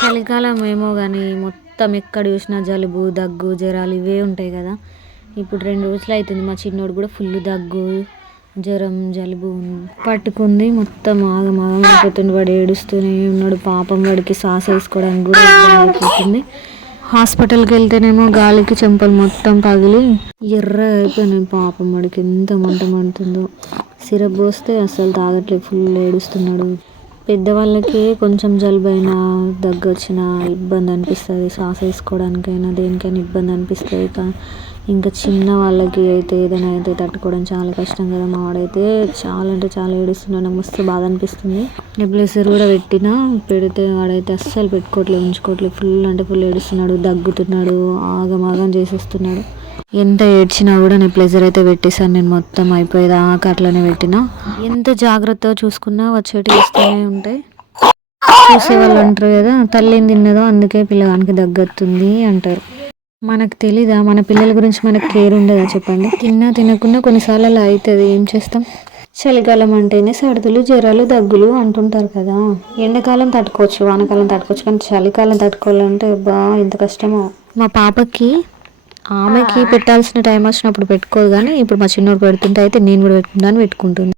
చలికాలం ఏమో కానీ మొత్తం ఎక్కడ చూసినా జలుబు దగ్గు జ్వరాలు ఇవే ఉంటాయి కదా. ఇప్పుడు 2 రోజులు అవుతుంది మా చిన్నోడు కూడా ఫుల్ దగ్గు జ్వరం జలుబు పట్టుకుంది. మొత్తం ఆగమాగం అయిపోతుంది. వాడు ఏడుస్తూనే ఉన్నాడు. పాపం వాడికి శ్వాస వేసుకోవడానికి కూడా ఇబ్బంది అయిపోతుంది. హాస్పిటల్కి వెళ్తేనేమో గాలికి చెంపలు మొత్తం పగిలి ఎర్ర అయిపోయినాయి. పాపం వాడికి ఎంత మంట మండుతుందో. సిరప్ పోస్తే అసలు తాగట్లేదు, ఫుల్ ఏడుస్తున్నాడు. పెద్దవాళ్ళకి కొంచెం జలుబు అయినా దగ్గు వచ్చినా ఇబ్బంది అనిపిస్తుంది. శ్వాస వేసుకోవడానికైనా దేనికైనా ఇబ్బంది అనిపిస్తుంది. ఇంకా చిన్న వాళ్ళకి అయితే ఏదైనా అయితే తట్టుకోవడం చాలా కష్టం కదా. మా వాడైతే చాలా అంటే చాలా ఏడుస్తున్నాడు. నాకు మస్తు బాధ అనిపిస్తుంది. నెబులైజర్ కూడా పెడితే వాడైతే అస్సలు పెట్టుకోవట్లేదు, ఉంచుకోవట్లేదు. ఫుల్ అంటే ఫుల్ ఏడుస్తున్నాడు, దగ్గుతున్నాడు, ఆగమాగం చేసేస్తున్నాడు. ఎంత ఏడ్చినా కూడా నెబులైజర్ అయితే పెట్టేశాను నేను. మొత్తం అయిపోయేదాకా అట్లనే పెట్టినా. ఎంత జాగ్రత్తగా చూసుకున్నా వచ్చేటి ఇస్తూనే ఉంటాయి. చూసేవాళ్ళు అంటారు కదా, తల్లి ఏం తిన్నదో అందుకే పిల్లగానికి దగ్గుతుంది అంటారు. మనకు తెలీదా మన పిల్లల గురించి మనకు కేర్ ఉండదా చెప్పండి. తిన్నా తినకుండా కొన్నిసార్లు అలా అవుతుంది, ఏం చేస్తాం. చలికాలం అంటేనే సర్దులు జ్వరాలు దగ్గులు అంటుంటారు కదా. ఎండాకాలం తట్టుకోవచ్చు, వానకాలం తట్టుకోవచ్చు, కానీ చలికాలం తట్టుకోవాలంటే బా ఎంత కష్టమో. మా పాపకి ఆమెకి పెట్టాల్సిన టైం వచ్చినప్పుడు పెట్టుకోదు, కానీ ఇప్పుడు మా చిన్నోడు పెడుతుంటే అయితే నేను కూడా పెట్టుకుంటాను, పెట్టుకుంటుంది.